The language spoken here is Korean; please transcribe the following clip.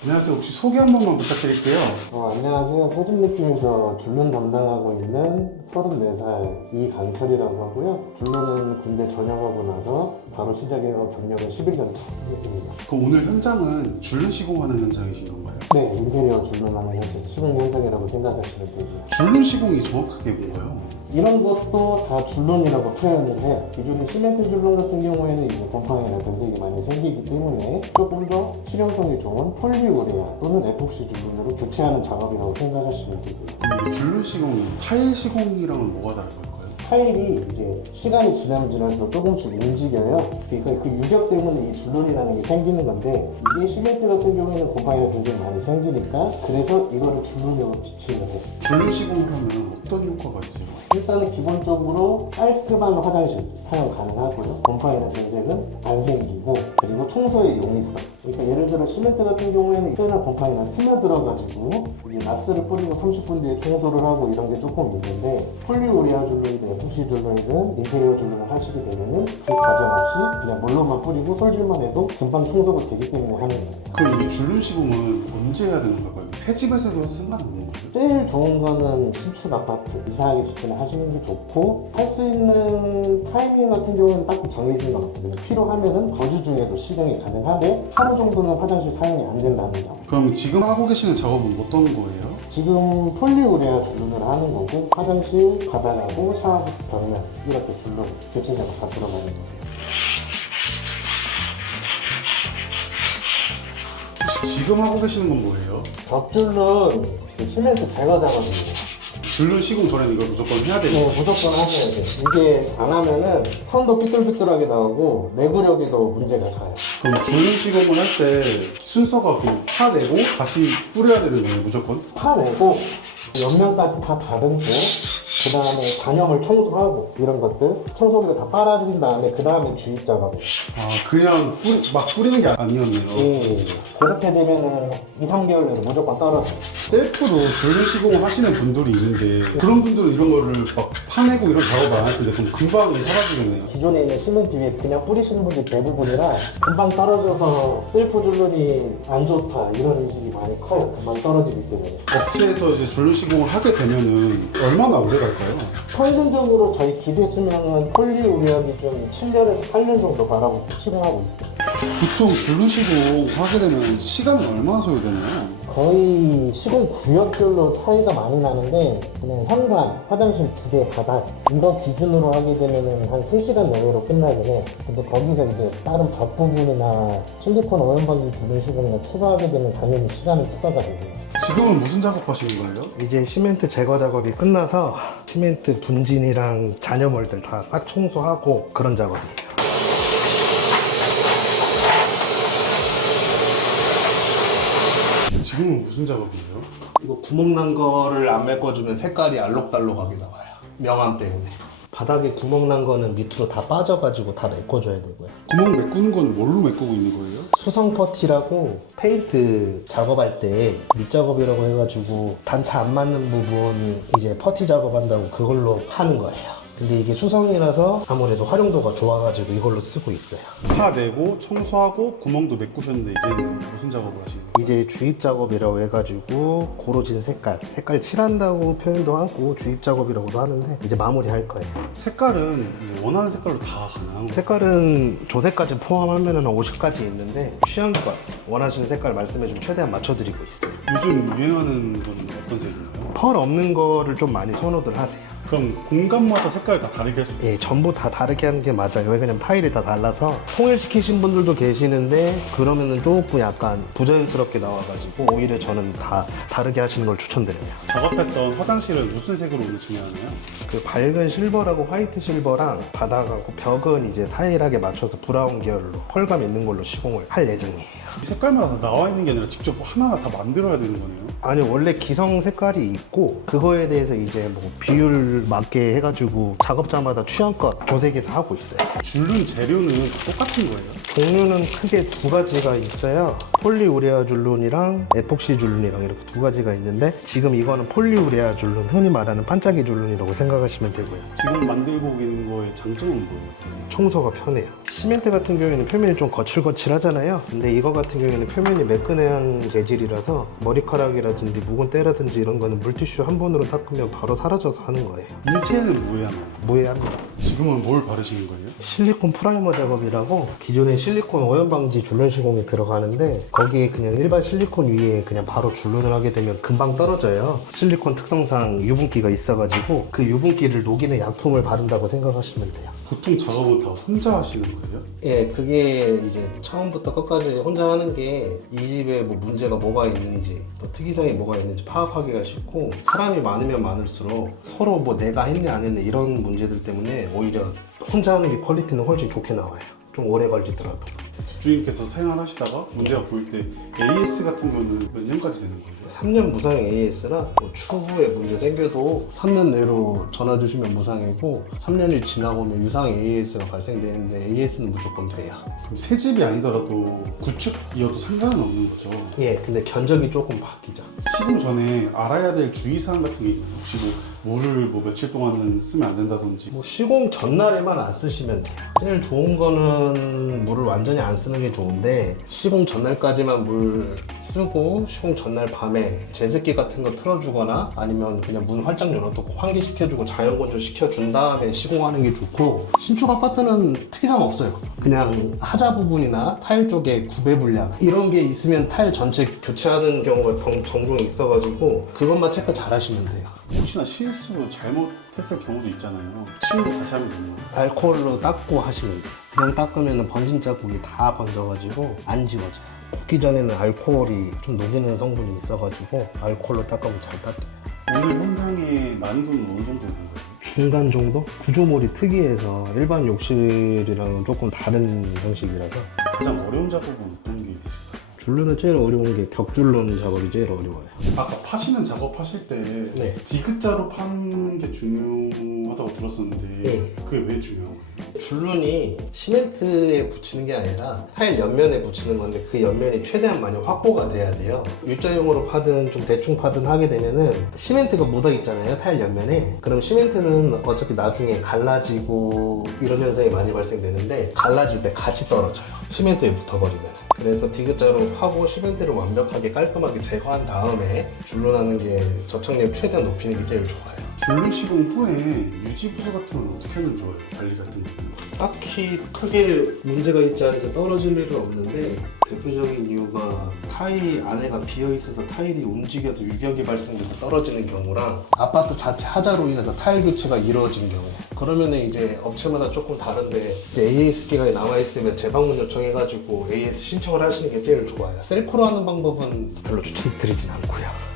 안녕하세요. 혹시 소개 한 번만 부탁드릴게요. 안녕하세요. 세준느낌에서 줄눈 담당하고 있는 34살 이강철이라고 하고요. 줄눈은 군대 전역하고 나서 바로 시작해서 경력은 11년 차입니다. 그럼 오늘 현장은 줄눈 시공하는 현장이신 건가요? 네, 인테리어 줄눈하는 현장, 시공 현장이라고 생각하시면 되고요. 줄눈 시공이 정확하게 뭔가요? 이런 것도 다 줄눈이라고 표현을 해요. 기존의 시멘트 줄눈 같은 경우에는 이제 곰팡이나 변색이 많이 생기기 때문에 조금 더 실용성이 좋은 폴리우레아 또는 에폭시 줄눈으로 교체하는 작업이라고 생각하시면 되고요. 그럼 이 줄눈 시공이 타일 시공이랑은 뭐가 다른 걸까요? 타일이 이제 시간이 지나면 지날수록 조금씩 움직여요. 그러니까 그 유격 때문에 이 줄눈이라는 게 생기는 건데, 이게 시멘트 같은 경우에는 곰팡이가 굉장히 많이 생기니까 그래서 이거를 줄눈으로 지칭을 해요. 줄눈 시공을 하면 어떤 효과가 있어요? 일단은 기본적으로 깔끔한 화장실 사용 가능하고요. 곰팡이나 변색은 안 생기고, 그리고 청소의 용이성. 그러니까 예를 들어 시멘트 같은 경우에는 때나 곰팡이나 스며들어가지고 이제 락스를 뿌리고 30분 뒤에 청소를 하고 이런 게 조금 있는데, 폴리우레아 줄눈이든 에폭시 줄눈이든 인테리어 줄눈을 하시게 되면은 그 과정 없이 그냥 물로만 뿌리고 솔질만 해도 금방 청소가 되기 때문에 하는 거예요. 그럼 이 줄눈 시공은 언제 해야 되는 걸까요? 새 집에서도 상관없는 거예요? 제일 좋은 거는 신축 아파트 이사하기 직전에 하시는 게 좋고, 할 수 있는 타이밍 같은 경우는 딱히 정해진 건 없어요. 필요하면은 거주 중에도 시공이 가능하고 하루 정도는 화장실 사용이 안 된다는 점. 그럼 지금 하고 계시는 작업은 어떤 거예요? 지금 폴리우레아 줄눈을 하는 거고, 화장실, 바닥하고 샤워부스 벽면 이렇게 줄눈 교체 작업 다 들어가는 거예요. 혹시 지금 하고 계시는 건 뭐예요? 벽줄눈 시멘트 제거 작업입니다. 줄눈 시공 전에는 이걸 무조건 해야 돼요? 네, 무조건 하셔야 돼요. 이게 안 하면은 선도 삐뚤삐뚤하게 나오고 내구력에도 문제가 가요. 그럼 줄눈 시공을 할 때 순서가 파내고 다시 뿌려야 되는 거예요, 무조건? 파내고 옆면까지 다 다듬고, 그 다음에 잔여물 청소하고 이런 것들 청소기로 다 빨아들인 다음에 그 다음에 주입 작업. 아, 그냥 막 뿌리는 게 아니었네요. 예. 그렇게 되면은 2, 3개월 내로 무조건 떨어져요. 셀프로 줄눈 시공을 하시는 분들이 있는데 그런 분들은 이런 거를 막 파내고 이런 작업을 안 할 텐데 그럼 금방 사라지겠네요. 기존에 있는 시멘트 위에 그냥 뿌리시는 분들이 대부분이라 금방 떨어져서 셀프 줄눈이 안 좋다 이런 인식이 많이 커요. 금방 떨어지기 때문에. 업체에서 이제 줄눈 시공을 하게 되면은 얼마나 오래 갈까요? 평균적으로 저희 기대 수명은 폴리우레아 기준 7년에서 8년 정도 바라보고 시공하고 있어요. 보통 줄눈 시공 하게 되면 시간이 얼마나 소요되나요? 거의 시공 구역별로 차이가 많이 나는데, 그냥 현관, 화장실 2개, 바닥 이거 기준으로 하게 되면은 한 3시간 내외로 끝나긴 해. 근데 거기서 이제 다른 벽 부분이나 실리콘 오염방지 줄눈 시공이나 추가하게 되면 당연히 시간은 추가가 되고요. 지금은 무슨 작업하시는 거예요? 이제 시멘트 제거 작업이 끝나서 시멘트 분진이랑 잔여물들 다 싹 청소하고 그런 작업이에요. 지금은 무슨 작업이에요? 이거 구멍 난 거를 안 메꿔주면 색깔이 알록달록하게 나와요. 명암 때문에. 바닥에 구멍 난 거는 밑으로 다 빠져가지고 다 메꿔줘야 되고요. 구멍 메꾸는 건 뭘로 메꾸고 있는 거예요? 수성 퍼티라고 페인트 작업할 때 밑작업이라고 해가지고 단차 안 맞는 부분 이제 퍼티 작업한다고 그걸로 하는 거예요. 근데 이게 수성이라서 아무래도 활용도가 좋아가지고 이걸로 쓰고 있어요. 파내고 청소하고 구멍도 메꾸셨는데 이제는 무슨 작업을 하시는 거예요? 이제 주입 작업이라고 해가지고 고루진 색깔 칠한다고 표현도 하고 주입 작업이라고도 하는데 이제 마무리할 거예요. 색깔은 이제 원하는 색깔로 다 가능한 거예요? 색깔은 조색까지 포함하면 한 50가지 있는데 취향껏 원하시는 색깔 말씀해주면 최대한 맞춰드리고 있어요. 요즘 유행하는 건 어떤 색인가요? 펄 없는 거를 좀 많이 선호들 하세요. 그럼 공간마다 색깔을 다 다르게 할 수 있어요? 예, 전부 다 다르게 하는 게 맞아요. 왜냐면 타일이 다 달라서 통일시키신 분들도 계시는데 그러면은 조금 약간 부자연스럽게 나와가지고 오히려 저는 다 다르게 하시는 걸 추천드려요. 작업했던 화장실은 무슨 색으로 오늘 진행하나요? 그 밝은 실버라고 화이트 실버랑 바닥하고 벽은 이제 타일하게 맞춰서 브라운 계열로 펄감 있는 걸로 시공을 할 예정이에요. 이 색깔마다 다 나와 있는 게 아니라 직접 하나하나 다 만들어야 되는 거네요? 아니 원래 기성 색깔이 있고 그거에 대해서 이제 뭐 비율 맞게 해가지고 작업자마다 취향껏 조색해서 하고 있어요. 줄눈 재료는 다 똑같은 거예요? 종류는 크게 2가지가 있어요. 폴리우레아 줄눈이랑 에폭시 줄눈이랑 이렇게 두 가지가 있는데 지금 이거는 폴리우레아 줄눈, 흔히 말하는 반짝이 줄눈이라고 생각하시면 되고요. 지금 만들고 있는 거의 장점은 뭐예요? 청소가 편해요. 시멘트 같은 경우에는 표면이 좀 거칠거칠하잖아요. 근데 이거 같은 경우에는 표면이 매끈한 재질이라서 머리카락이라든지 묵은 때라든지 이런 거는 물티슈 한 번으로 닦으면 바로 사라져서 하는 거예요. 인체는 무해하나요? 무해합니다. 지금은 뭘 바르시는 거예요? 실리콘 프라이머 작업이라고 기존에 실리콘 오염 방지 줄눈 시공이 들어가는데 거기에 그냥 일반 실리콘 위에 그냥 바로 줄눈을 하게 되면 금방 떨어져요. 실리콘 특성상 유분기가 있어가지고 그 유분기를 녹이는 약품을 바른다고 생각하시면 돼요. 보통 작업은 다 혼자 하시는 거예요? 예, 그게 이제 처음부터 끝까지 혼자 하는 게 이 집에 뭐 문제가 뭐가 있는지 또 특이사항이 뭐가 있는지 파악하기가 쉽고 사람이 많으면 많을수록 서로 뭐 내가 했네 안 했네 이런 문제들 때문에 오히려 혼자 하는 게 퀄리티는 훨씬 좋게 나와요. 좀 오래 걸리더라도. 집주인께서 생활하시다가 문제가 보일 때 AS 같은 경우는 몇 년까지 되는 거예요? 3년 무상 AS라 뭐 추후에 문제 생겨도 3년 내로 전화 주시면 무상이고 3년이 지나보면 유상 AS가 발생되는데 AS는 무조건 돼요. 그럼 새 집이 아니더라도 구축이어도 상관은 없는 거죠? 예, 근데 견적이 조금 바뀌죠. 시공 전에 알아야 될 주의사항 같은 게 있나요? 혹시 뭐 물을 뭐 며칠 동안은 쓰면 안 된다든지 뭐 시공 전날에만 안 쓰시면 돼요. 제일 좋은 거는 물을 완전히 안 쓰는 게 좋은데 시공 전날까지만 물 쓰고 시공 전날 밤에 제습기 같은 거 틀어주거나 아니면 그냥 문 활짝 열어두고 환기시켜주고 자연건조 시켜준 다음에 시공하는 게 좋고 신축 아파트는 특이사항 없어요. 그냥 하자 부분이나 타일 쪽에 구배 불량 이런 게 있으면 타일 전체 교체하는 경우가 종종 있어가지고 그것만 체크 잘 하시면 돼요. 혹시나 실수로 잘못했을 경우도 있잖아요. 치우고 다시 하면 되나요? 알코올로 닦고 하시면 돼요. 그냥 닦으면 번짐 자국이 다 번져가지고 안 지워져요. 굽기 전에는 알코올이 좀 녹이는 성분이 있어가지고 알코올로 닦으면 잘 닦여요. 오늘 현장의 난이도는 어느 정도 되는 거예요? 중간 정도? 구조물이 특이해서 일반 욕실이랑은 조금 다른 형식이라서 가장 어려운 작업은 어떤 게 있을까요? 줄눈은 제일 어려운 게 벽줄눈 작업이 제일 어려워요. 아까 파시는 작업하실 때 네. 디귿자로 파는 게 중요하다고 들었었는데 네. 그게 왜 중요한 거예요? 줄눈이 시멘트에 붙이는 게 아니라 타일 옆면에 붙이는 건데 그 옆면이 최대한 많이 확보가 돼야 돼요. U자형으로 파든 좀 대충 파든 하게 되면은 시멘트가 묻어 있잖아요, 타일 옆면에. 그럼 시멘트는 어차피 나중에 갈라지고 이런 현상이 많이 발생되는데 갈라질 때 같이 떨어져요, 시멘트에 붙어버리면. 그래서 디귿자로 파고 시멘트를 완벽하게 깔끔하게 제거한 다음에 줄눈하는 게 접착력 최대한 높이는 게 제일 좋아요. 줄눈 시공 후에 유지 보수 같은 건 어떻게 하면 좋아요? 관리 같은 거. 딱히 크게 문제가 있지 않아서 떨어질 일은 없는데 대표적인 이유가 타일 안에가 비어있어서 타일이 움직여서 유격이 발생해서 떨어지는 경우랑 아파트 자체 하자로 인해서 타일 교체가 이루어진 경우 그러면 이제 업체마다 조금 다른데 AS 기간이 남아있으면 재방문 요청해가지고 AS 신청을 하시는 게 제일 좋아요. 셀프로 하는 방법은 별로 추천드리진 않고요.